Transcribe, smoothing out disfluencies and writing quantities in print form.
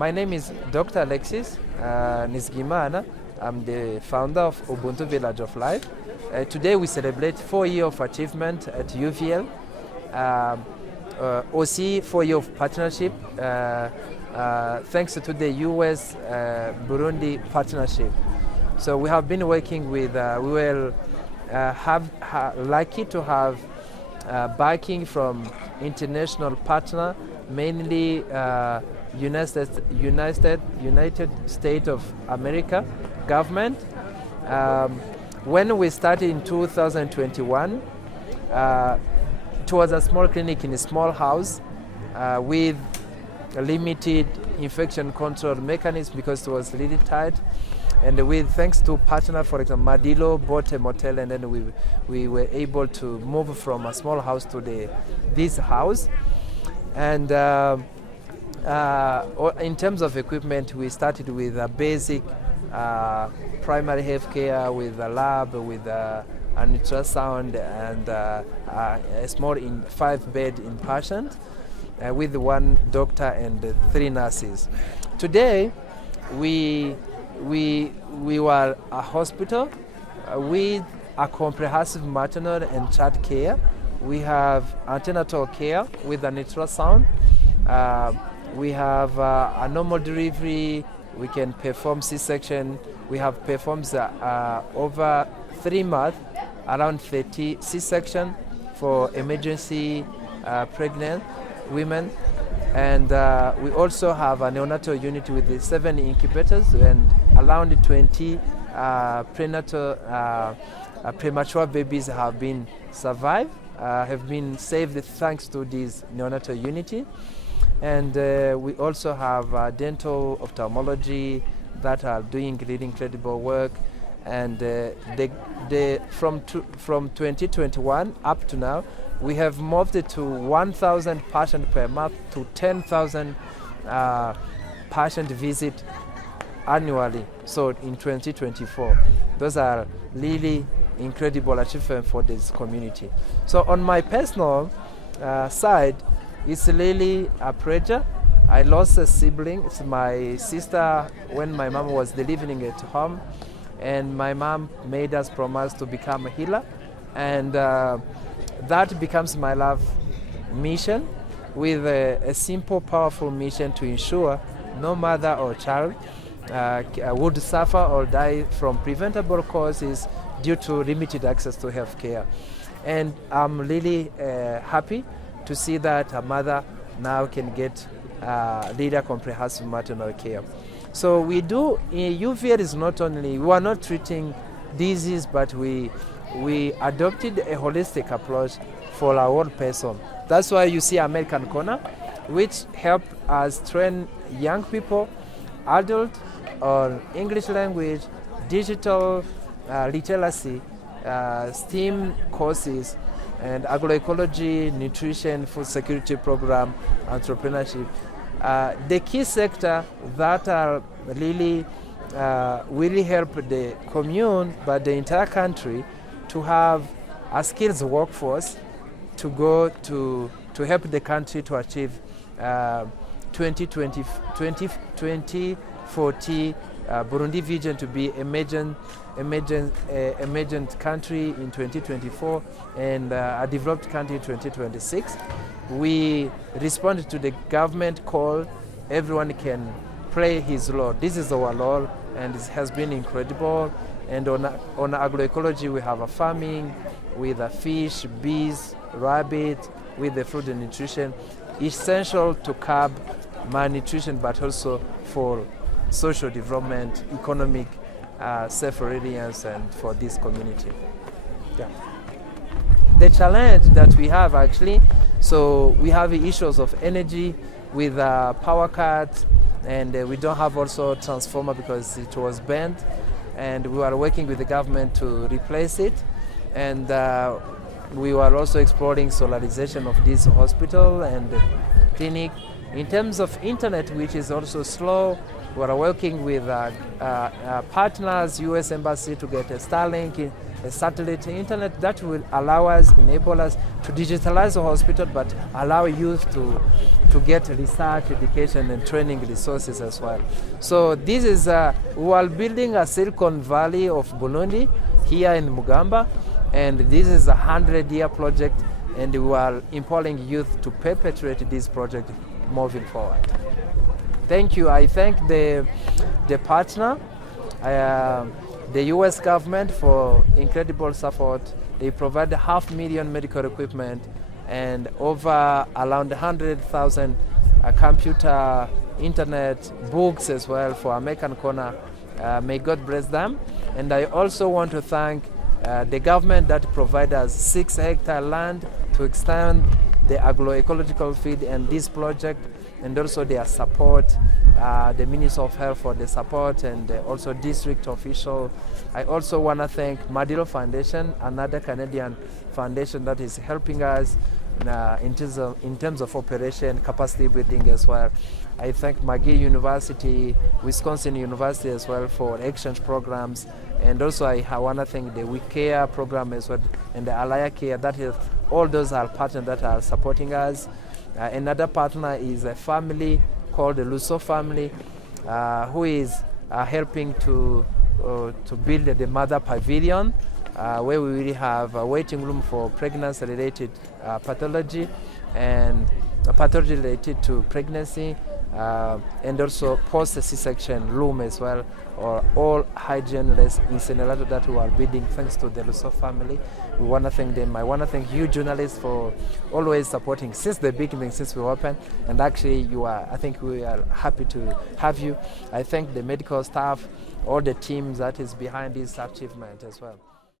My name is Dr. Alexis Nizigiyimana. I'm the founder of Ubuntu Village of Life. Today we celebrate 4 years of achievement at UVL. Also 4 years of partnership thanks to the U.S. Burundi partnership. So we have been working with, we will lucky to have backing from international partner, mainly United States of America government. When we started in 2021, it was a small clinic in a small house with a limited infection control mechanism because it was really tight. And with thanks to partner, for example, Madiro bought a motel, and then we were able to move from a small house to this house. And in terms of equipment, we started with a basic primary health care with a lab, with an ultrasound, and a small 5-bed inpatient with 1 doctor and 3 nurses. Today, we were a hospital with a comprehensive maternal and child care. We have antenatal care with an ultrasound. We have a normal delivery. We can perform C-section. We have performed over 3 months, around 30 C-section for emergency pregnant women. And we also have a neonatal unit with 7 incubators, and around 20 premature babies have been survived, have been saved thanks to this neonatal unity. And we also have dental ophthalmology that are doing really incredible work. And from 2021 up to now, we have moved it to 1,000 patients per month to 10,000 patient visit annually. So in 2024, those are really incredible achievements for this community. So on my personal side, it's really a pressure. I lost a sibling. It's my sister when my mom was delivering at home, and my mom made us promise to become a healer, and that becomes my love mission, with a simple, powerful mission to ensure no mother or child would suffer or die from preventable causes due to limited access to health care. And I'm really happy to see that a mother now can get leader comprehensive maternal care. So we do, UVL is not only, we are not treating disease, but we adopted a holistic approach for our whole person. That's why you see American Corner, which help us train young people, adult, on English language, digital literacy, STEAM courses, and agroecology, nutrition, food security program, entrepreneurship. The key sector that are really help the commune, but the entire country, to have a skills workforce to go to help the country to achieve 2040 Burundi vision to be emergent country in 2024 and a developed country in 2026. We respond to the government call. Everyone can play his role. This is our role, and it has been incredible. And on agroecology, we have a farming with a fish, bees, rabbit, with the food and nutrition, essential to curb malnutrition, but also for social development, economic self-reliance, and for this community. Yeah. The challenge that we have actually, so we have issues of energy with power cuts, and we don't have also transformer because it was bent, and we are working with the government to replace it. And we were also exploring solarization of this hospital and clinic. In terms of internet, which is also slow, we are working with partners, U.S. Embassy, to get a Starlink a satellite internet that will allow us, enable us to digitalize the hospital, but allow youth to get research, education, and training resources as well. So this is, we are building a Silicon Valley of Burundi here in Mugamba, and this is a 100-year project, and we are empowering youth to perpetuate this project moving forward. Thank you. I thank the partner, the U.S. government, for incredible support. They provide 500,000 medical equipment and over around 100,000 computer, internet, books as well for American Corner. May God bless them. And I also want to thank the government that provides us 6-hectare land to extend the agroecological field and this project, and also their support, the Minister of Health for the support, and also district official. I also want to thank Madiro Foundation, another Canadian foundation that is helping us in terms of operation, capacity building as well. I thank McGill University, Wisconsin University as well for exchange programs, and also I want to thank the We Care program as well, and the Alaya Care. That is, all those are partners that are supporting us. Another partner is a family called the Luso family, who is helping to build the mother pavilion, where we really have a waiting room for pregnancy-related pathology and pathology related to pregnancy, and also post-C-section room as well, or all hygiene-less incinerator that we are building thanks to the Luso family. We want to thank them. I want to thank you journalists for always supporting since the beginning, since we opened, and actually I think we are happy to have you. I thank the medical staff, all the teams that is behind this achievement as well.